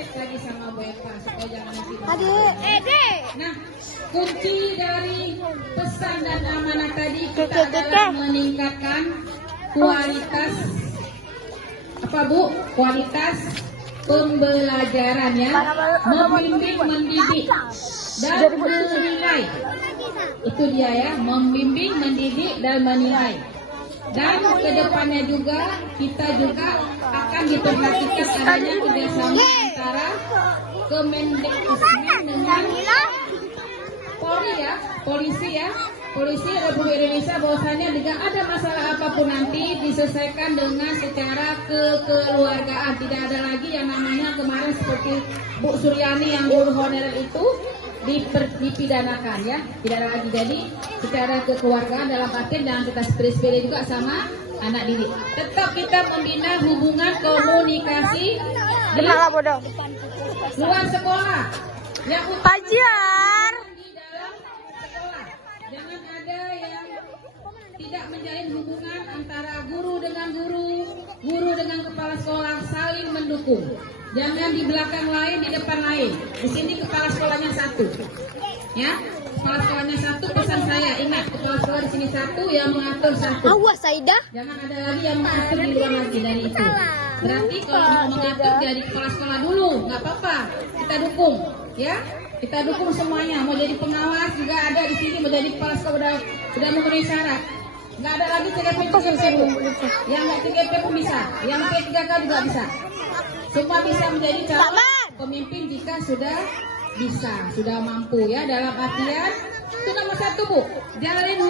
cek lagi sama Bu Eva supaya jangan nanti. Adik. Nah, kunci dari pesan dan amanah tadi kita adalah meningkatkan kualitas apa Bu? Kualitas pembelajaran ya, membimbing, mendidik dan menilai. Itu dia ya, membimbing, mendidik dan menilai. Dan kedepannya juga kita juga akan diperhatikan adanya kerjasama antara Kemendikbud dengan Polri ya, polisi Republik Indonesia, bahwasannya jika ada masalah apapun nanti diselesaikan dengan secara kekeluargaan. Tidak ada lagi yang namanya kemarin seperti Bu Suryani yang guru honorer itu dipidanakan ya, tidak ada lagi. Jadi secara kekeluargaan dalam arti jangan kita sepele-sepele juga sama anak didik. Tetap kita membina hubungan komunikasi di luar sekolah yang Pajar. di dalam sekolah. Jangan ada yang tidak menjalin hubungan antara guru dengan guru dengan kepala sekolah, saling mendukung. Jangan di belakang lain, di depan lain. Di sini kepala sekolahnya satu. Ya, kepala sekolahnya satu. Pesan saya, ingat, kepala sekolah di sini satu, yang mengatur satu. Awas Saida. Jangan ada lagi yang mengatur di luar lagi dari itu. Berarti kalau mau mengatur dari kepala sekolah dulu, nggak apa-apa. Kita dukung, ya. Kita dukung semuanya. Mau jadi pengawas juga ada di sini. Mau jadi kepala sekolah sudah memenuhi syarat. Nggak ada lagi TGP Bu. Yang nggak TGP pun bisa. Yang P3K juga bisa. Semua bisa menjadi calon pemimpin jika sudah bisa, sudah mampu ya. Dalam artian itu nomor satu Bu. Jalin